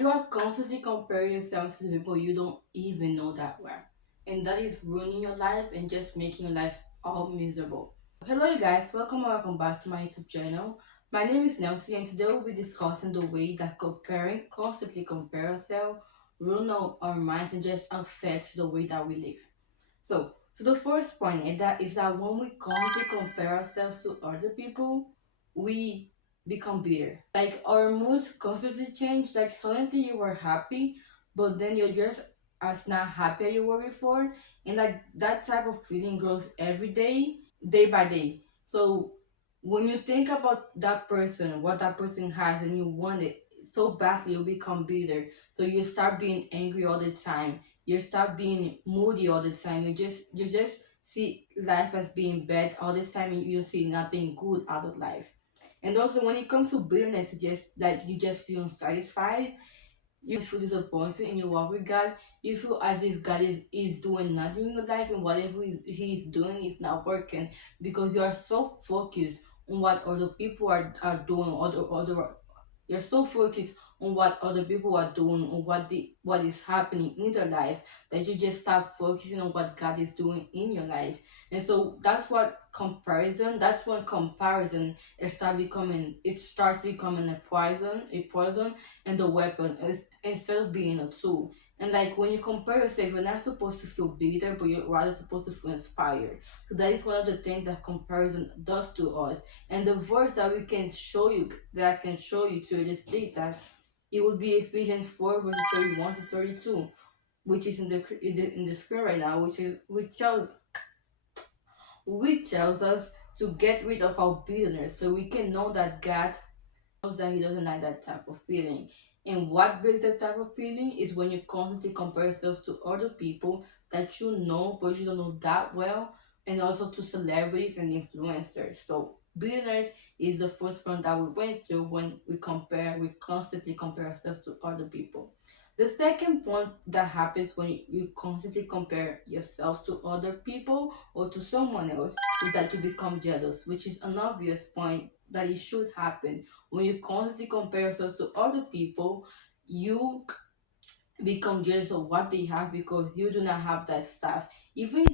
You are constantly comparing yourself to people you don't even know that well. And that is ruining your life and just making your life all miserable. Hello, you guys. Welcome back to my YouTube channel. My name is Nelcie, and today we'll be discussing the way that constantly compare ourselves, ruin our minds and just affects the way that we live. So the first point is that when we constantly compare ourselves to other people, we become bitter. Like our moods constantly change. Like suddenly you were happy, but then you're just as not happy as you were before, and like that type of feeling grows every day, day by day. So when you think about that person, what that person has, and you want it so badly, you become bitter. So you start being angry all the time, you start being moody all the time. You just see life as being bad all the time, and you see nothing good out of life. And also when it comes to bitterness, it's just like you just feel unsatisfied, you feel disappointed in your walk with God. You feel as if God is doing nothing in your life, and whatever he's doing is not working, because you are so focused on what other people are doing, other you're so focused on what other people are doing, on what is happening in their life, that you just stop focusing on what God is doing in your life. And so that's when comparison starts becoming a poison, and the weapon is instead of being a tool. And like when you compare yourself, you're not supposed to feel bitter, but you're rather supposed to feel inspired. So that is one of the things that comparison does to us. And the verse that I can show you to illustrate that, it would be Ephesians 4 verses 31 to 32, which is in the screen right now, which tells us to get rid of our bitterness, so we can know that God knows that He doesn't like that type of feeling. And what brings that type of feeling is when you constantly compare yourself to other people that you know but you don't know that well, and also to celebrities and influencers. So bitterness is the first point that we went through when we constantly compare ourselves to other people. The second point that happens when you constantly compare yourself to other people or to someone else is that you become jealous, which is an obvious point that it should happen. When you constantly compare yourself to other people, you become jealous of what they have because you do not have that stuff. Even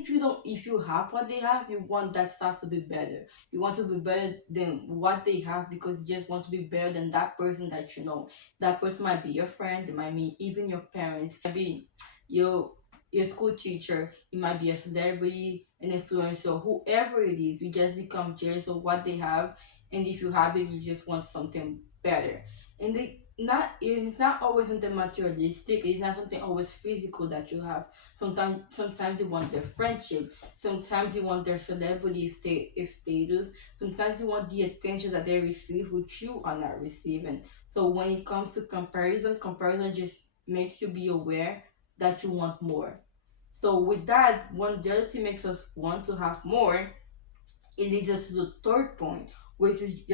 if you have what they have, you want that stuff to be better. You want to be better than what they have because you just want to be better than that person that you know. That person might be your friend, it might be even your parents, it might be your your school teacher, it might be a celebrity, an influencer, whoever it is. You just become jealous of what they have, and if you have it, you just want something better. And it's not always something materialistic, it's not something always physical that you have. Sometimes you want their friendship, sometimes you want their status, sometimes you want the attention that they receive which you are not receiving. So when it comes to comparison just makes you be aware that you want more. So with that, when jealousy makes us want to have more, it leads us to the third point, which is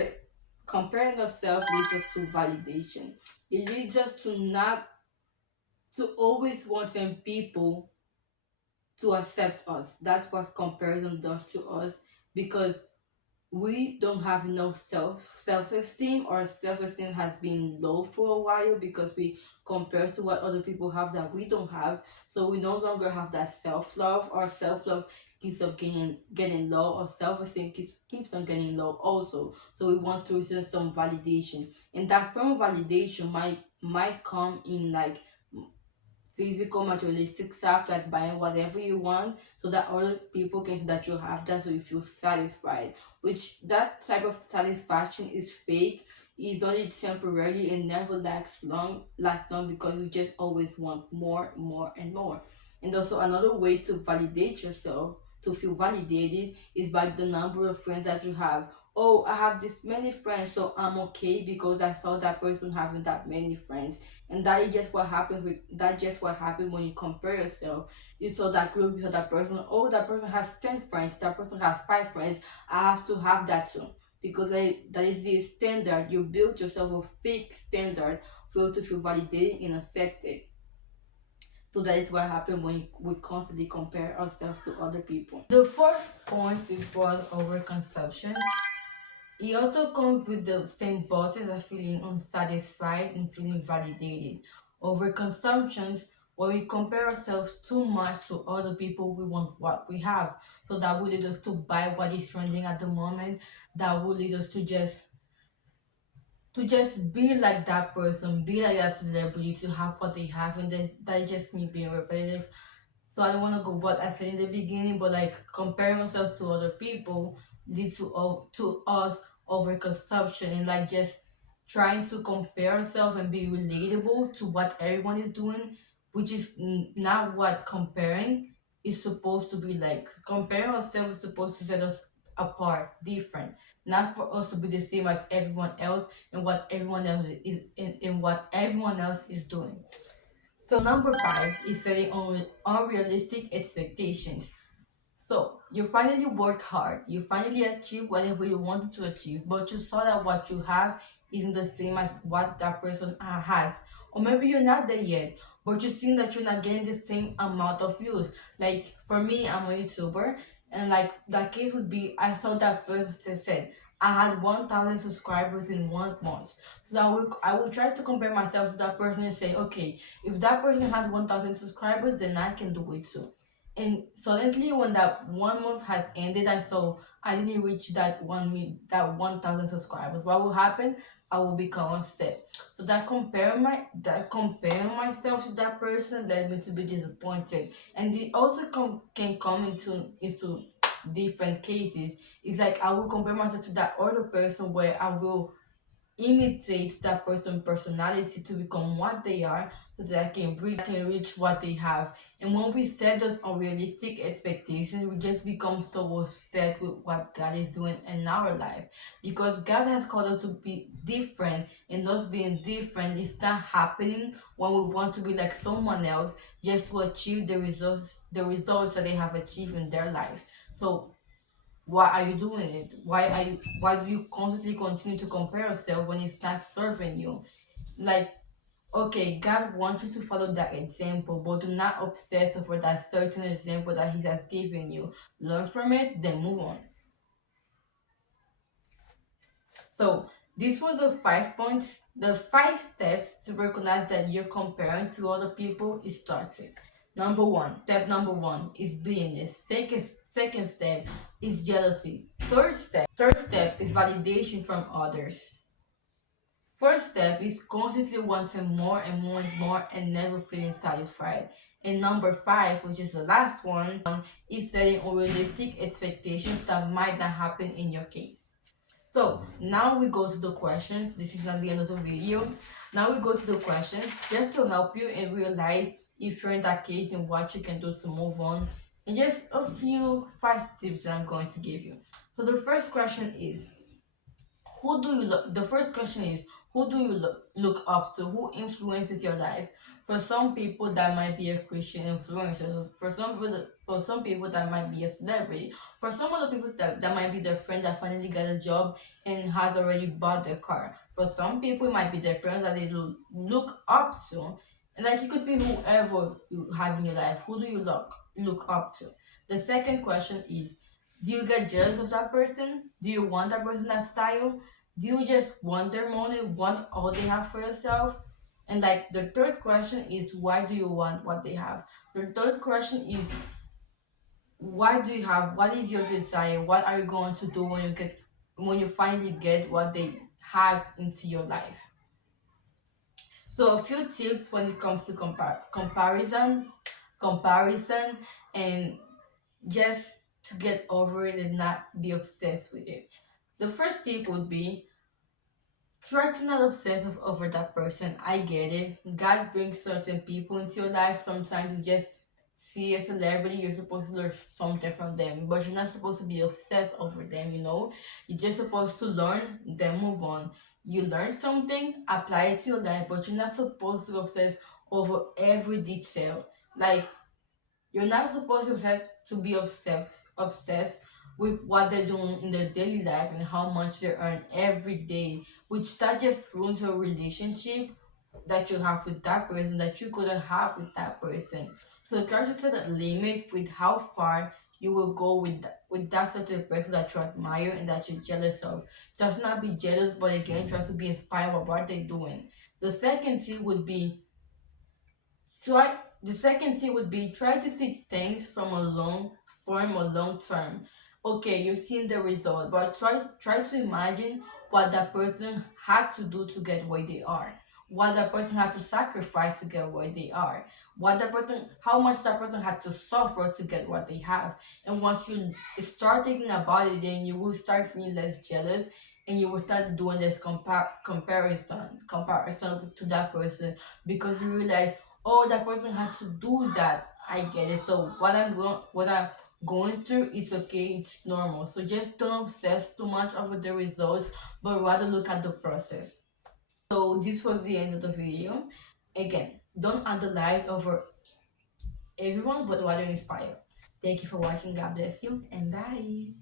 comparing ourselves leads us to validation. It leads us to always wanting people to accept us. That's what comparison does to us, because we don't have enough self esteem. Our self-esteem has been low for a while because we compare to what other people have that we don't have. So we no longer have that self-love. Our self-love keeps on getting low. Our self-esteem keeps on getting low also. So we want to receive some validation, and that form of validation might come in like physical materialistic stuff, like buying whatever you want so that other people can see that you have that, so you feel satisfied, which that type of satisfaction is fake, is only temporary and never lasts long because you just always want more and more. And also another way to validate yourself, to feel validated, is by the number of friends that you have. Oh, I have this many friends, so I'm okay because I saw that person having that many friends. And that's just what happened when you compare yourself. You saw that group, you saw that person. Oh, that person has 10 friends, that person has 5 friends, I have to have that too, because that is the standard. You built yourself a fake standard for you to feel validated and accepted. So that is what happened when we constantly compare ourselves to other people. The fourth point is was overconsumption. It also comes with the same process of feeling unsatisfied and feeling validated. Overconsumptions, where we compare ourselves too much to other people, we want what we have. So that will lead us to buy what is trending at the moment. That will lead us to just be like that person, be like that celebrity, to have what they have, and then that is just me being repetitive. So I don't want to go what I said in the beginning, but like comparing ourselves to other people leads to us overconsumption, and like just trying to compare ourselves and be relatable to what everyone is doing, which is not what comparing is supposed to be like. Comparing ourselves is supposed to set us apart, different, not for us to be the same as everyone else and what everyone else is in what everyone else is doing. So number five is setting unrealistic expectations. So you finally work hard, you finally achieve whatever you wanted to achieve, but you saw that what you have isn't the same as what that person has. Or maybe you're not there yet, but you're seeing that you're not getting the same amount of views. Like for me, I'm a YouTuber, and like that case would be I saw that person said I had 1,000 subscribers in 1 month. So I will try to compare myself to that person and say, okay, if that person had 1,000 subscribers, then I can do it too. And suddenly, when that 1 month has ended, I saw I didn't reach that 1,000 subscribers. What will happen? I will become upset. So that comparing myself to that person led me to be disappointed, and it also can come into different cases. It's like I will compare myself to that other person where I will imitate that person's personality to become what they are so that I can reach what they have. And when we set those unrealistic expectations, we just become so upset with what God is doing in our life. Because God has called us to be different, and us being different is not happening when we want to be like someone else just to achieve the results that they have achieved in their life. So why are you doing it? Why do you constantly continue to compare yourself when it's not serving you? Like, okay, God wants you to follow that example, but do not obsess over that certain example that He has given you. Learn from it, then move on. So this was the 5 points, the 5 steps to recognize that you're comparing to other people is toxic. Step number one is beingness. Second step is jealousy. Third step is validation from others. First step is constantly wanting more and more and more and never feeling satisfied. And number five, which is the last one, is setting unrealistic expectations that might not happen in your case. So now we go to the questions. This is not the end of the video. Now we go to the questions just to help you and realize if you're in that case and what you can do to move on. And just a few 5 tips that I'm going to give you. So the first question is, who do you look? The first question is, who do you look up to? Who influences your life? For some people, that might be a Christian influencer. For some people, that might be a celebrity. For some other people, that might be their friend that finally got a job and has already bought their car. For some people, it might be their parents that they look up to. And like it could be whoever you have in your life. Who do you look up to? The second question is, do you get jealous of that person? Do you want that person that style? Do you just want their money, want all they have for yourself? And like the third question is, why do you want what they have? The third question is, what is your desire? What are you going to do when you finally get what they have into your life? So a few tips when it comes to comparison, and just to get over it and not be obsessed with it. The first tip would be, try to not obsess over that person. I get it. God brings certain people into your life. Sometimes you just see a celebrity, you're supposed to learn something from them, but you're not supposed to be obsessed over them. You're just supposed to learn, then move on. You learn something, apply it to your life, but you're not supposed to obsess over every detail. Like, you're not supposed to be obsessed with what they're doing in their daily life and how much they earn every day, which that just ruins a relationship that you have with that person that you couldn't have with that person. So try to set a limit with how far you will go with that certain person that you admire and that you're jealous of. Just not be jealous, but again try to be inspired by what they're doing. The second C would be try the second thing would be try to see things from a long term. Okay, you've seen the result, but try to imagine what that person had to do to get where they are, what that person had to sacrifice to get where they are, what that person how much that person had to suffer to get what they have. And once you start thinking about it, then you will start feeling less jealous, and you will start doing this comparison to that person, because you realize, oh, that person had to do that. I get it. So what I'm going through is okay, it's normal. So just don't obsess too much over the results, but rather look at the process. So this was the end of the video. Again, don't analyze over everyone, but rather inspire. Thank you for watching. God bless you, and bye.